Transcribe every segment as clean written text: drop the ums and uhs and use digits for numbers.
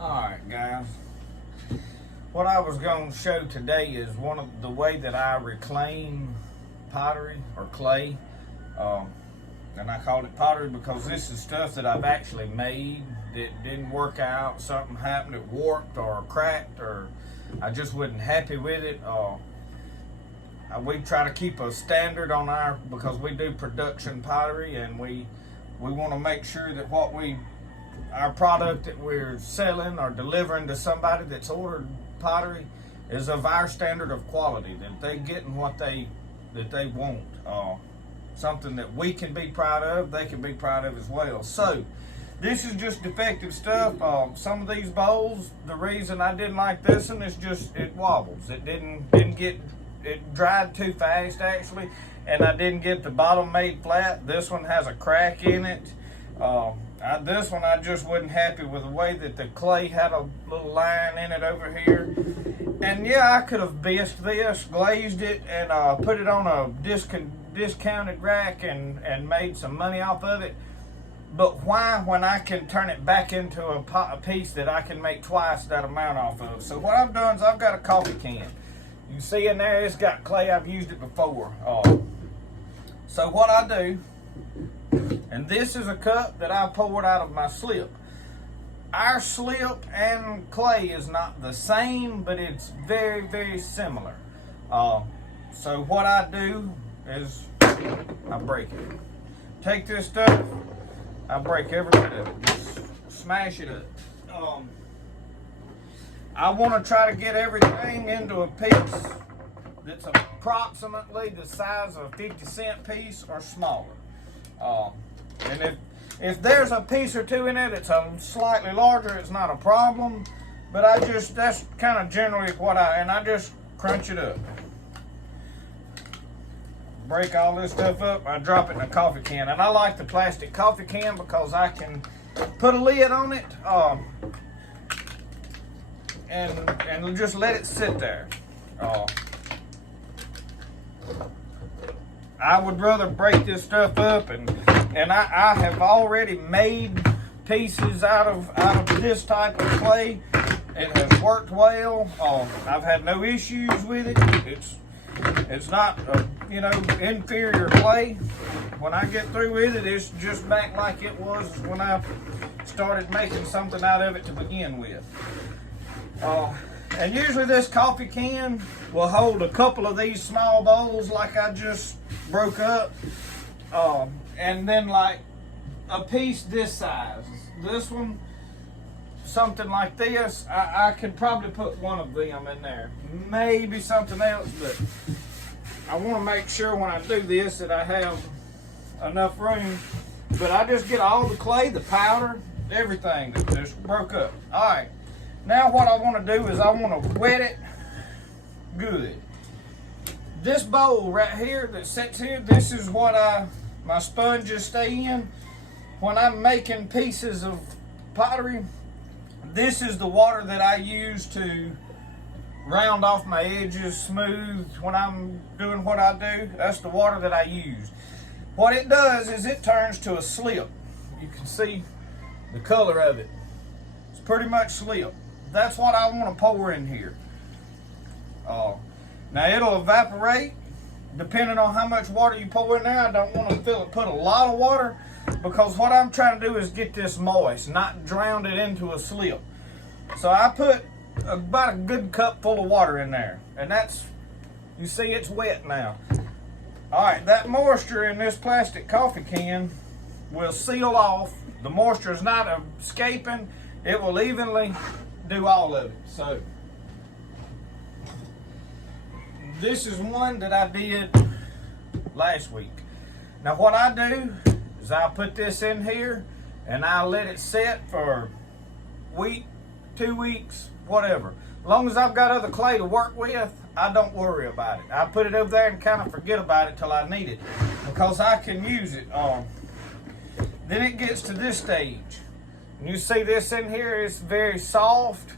Alright guys, what I was going to show today is one of the way that I reclaim pottery or clay. And I called it pottery because this is stuff that I've actually made that didn't work out. Something happened, it warped or cracked, or I just wasn't happy with it. We try to keep a standard on because we do production pottery, and we want to make sure that our product that we're selling or delivering to somebody that's ordered pottery is of our standard of quality, that they're getting what they want. Something that we can be proud of, they can be proud of as well. So this is just defective stuff. Some of these bowls, the reason I didn't like this one is just it wobbles. It dried too fast actually, and I didn't get the bottom made flat. This one has a crack in it. This one I just wasn't happy with the way that the clay had a little line in it over here. And yeah, I could have bisqued this, glazed it, and put it on a discounted rack and made some money off of it. But why, when I can turn it back into a piece that I can make twice that amount off of? So what I've done is I've got a coffee can. You can see in there it's got clay. I've used it before. So what I do, and this is a cup that I poured out of my slip. Our slip and clay is not the same, but it's very, very similar. So what I do is I break it. Take this stuff, I break every bit of it. Just smash it up. I want to try to get everything into a piece that's approximately the size of a 50-cent piece or smaller. And if there's a piece or two in it that's slightly larger, it's not a problem. But that's kind of generally I just crunch it up. Break all this stuff up, I drop it in a coffee can. And I like the plastic coffee can because I can put a lid on it and just let it sit there. I would rather break this stuff up, and I have already made pieces out of this type of clay. It has worked well. I've had no issues with it. It's not inferior clay. When I get through with it, it's just back like it was when I started making something out of it to begin with. And usually this coffee can will hold a couple of these small bowls like I just broke up. And then like a piece this size. This one, something like this, I could probably put one of them in there. Maybe something else, but I want to make sure when I do this that I have enough room. But I just get all the clay, the powder, everything that just broke up. All right. Now what I want to do is I want to wet it good. This bowl right here that sits here, this is what my sponges stay in. When I'm making pieces of pottery, this is the water that I use to round off my edges smooth when I'm doing what I do. That's the water that I use. What it does is it turns to a slip. You can see the color of it. It's pretty much slip. That's what I want to pour in here. Now it'll evaporate depending on how much water you pour in there. I don't want to put a lot of water because what I'm trying to do is get this moist, not drown it into a slip. So I put about a good cup full of water in there, and you see it's wet now. All right, that moisture in this plastic coffee can will seal off. The moisture is not escaping. It will evenly do all of it. So this is one that I did last week. Now what I do is I put this in here and I let it sit for a week, 2 weeks, whatever. As long as I've got other clay to work with, I don't worry about it. I put it over there and kind of forget about it till I need it because I can use it. Then it gets to this stage. And you see this in here is very soft,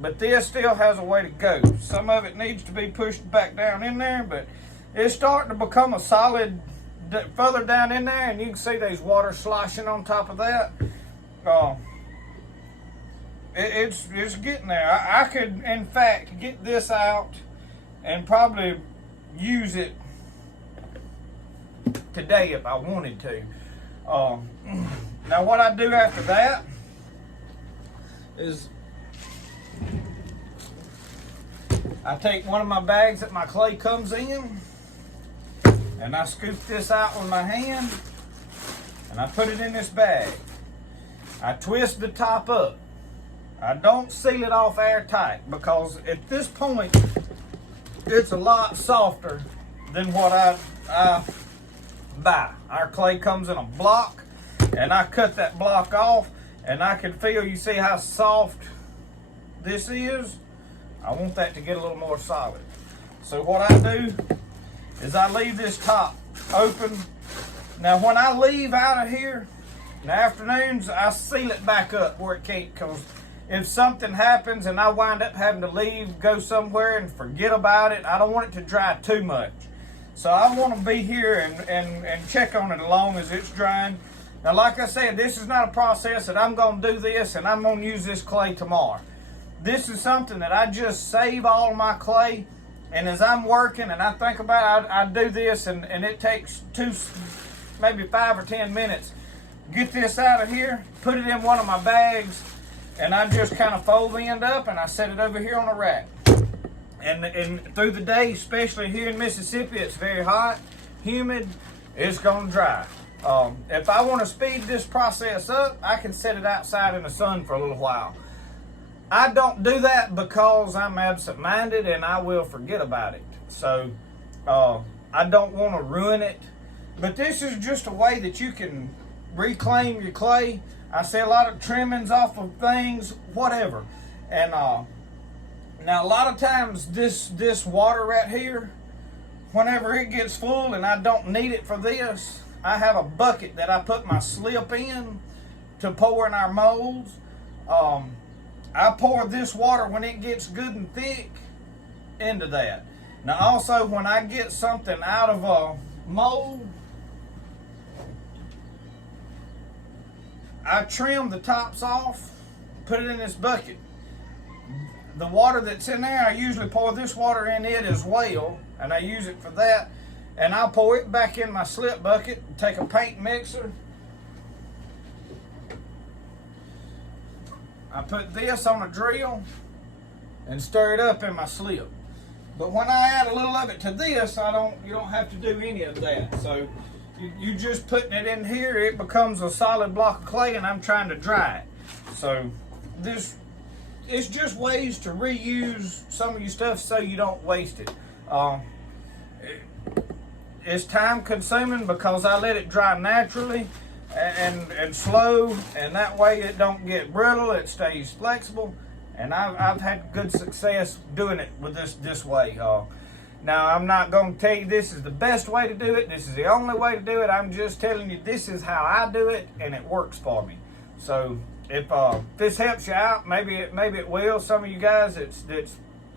but this still has a way to go. Some of it needs to be pushed back down in there, but it's starting to become a solid further down in there, and you can see there's water sloshing on top of that. it's getting there. I could, in fact, get this out and probably use it today if I wanted to. Now what I do after that is I take one of my bags that my clay comes in and I scoop this out with my hand and I put it in this bag. I twist the top up. I don't seal it off airtight because at this point it's a lot softer than what I buy. Our clay comes in a block and I cut that block off and I can feel, you see how soft this is? I want that to get a little more solid. So what I do is I leave this top open. Now when I leave out of here in the afternoons, I seal it back up where it can't, because if something happens and I wind up having to leave, go somewhere and forget about it, I don't want it to dry too much. So I want to be here and check on it as long as it's drying. Now like I said, this is not a process that I'm going to do this and I'm going to use this clay tomorrow. This is something that I just save all my clay, and as I'm working and I think about it, I do this and it takes maybe 5 or 10 minutes. Get this out of here, put it in one of my bags, and I just kind of fold the end up and I set it over here on a rack. And through the day, especially here in Mississippi, it's very hot, humid, it's going to dry. If I want to speed this process up, I can set it outside in the sun for a little while. I don't do that because I'm absent-minded and I will forget about it. So I don't want to ruin it. But this is just a way that you can reclaim your clay. I see a lot of trimmings off of things, whatever. And now a lot of times this water right here, whenever it gets full and I don't need it for this, I have a bucket that I put my slip in to pour in our molds. I pour this water when it gets good and thick into that. Now also when I get something out of a mold, I trim the tops off, put it in this bucket. The water that's in there, I usually pour this water in it as well, and I use it for that. And I'll pour it back in my slip bucket, take a paint mixer. I put this on a drill and stir it up in my slip. But when I add a little of it to this, you don't have to do any of that. So you just putting it in here, it becomes a solid block of clay and I'm trying to dry it. So it's just ways to reuse some of your stuff so you don't waste it. It's time consuming because I let it dry naturally and slow, and that way it don't get brittle, it stays flexible, and I've had good success doing it with this way. Now I'm not going to tell you this is the best way to do it, this is the only way to do it. I'm just telling you this is how I do it and it works for me. So if this helps you out, maybe it will. Some of you guys,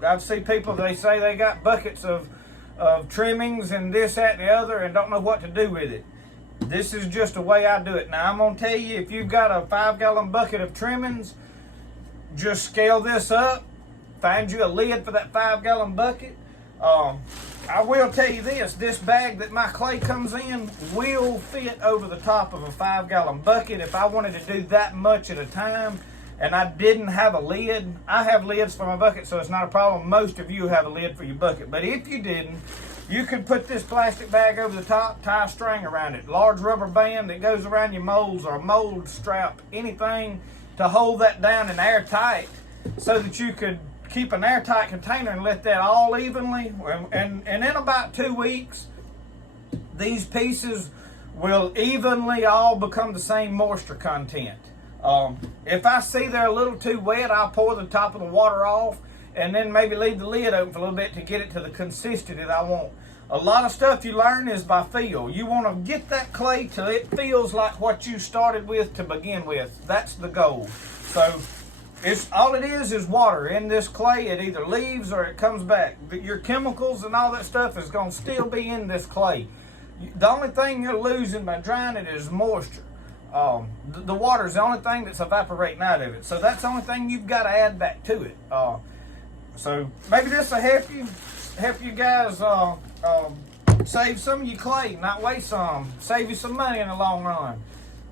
I've seen people, they say they got buckets of trimmings and this, that, and the other and don't know what to do with it. This is just the way I do it. Now I'm going to tell you, if you've got a 5-gallon bucket of trimmings, just scale this up, find you a lid for that 5-gallon bucket. I will tell you this bag that my clay comes in will fit over the top of a 5-gallon bucket if I wanted to do that much at a time and I didn't have a lid. I have lids for my bucket, so it's not a problem. Most of you have a lid for your bucket, but if you didn't, you could put this plastic bag over the top, tie a string around it, large rubber band that goes around your molds or a mold strap, anything to hold that down and airtight so that you could keep an airtight container and let that all evenly, and in about 2 weeks, these pieces will evenly all become the same moisture content. If I see they're a little too wet, I'll pour the top of the water off and then maybe leave the lid open for a little bit to get it to the consistency that I want. A lot of stuff you learn is by feel. You want to get that clay till it feels like what you started with to begin with. That's the goal. So all it is water in this clay. It either leaves or it comes back. But your chemicals and all that stuff is going to still be in this clay. The only thing you're losing by drying it is moisture. The water is the only thing that's evaporating out of it. So that's the only thing you've got to add back to it. So maybe this will help you guys save some of your clay, not waste some, save you some money in the long run.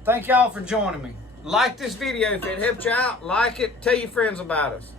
Thank y'all for joining me. Like this video if it helped you out. Like it. Tell your friends about us.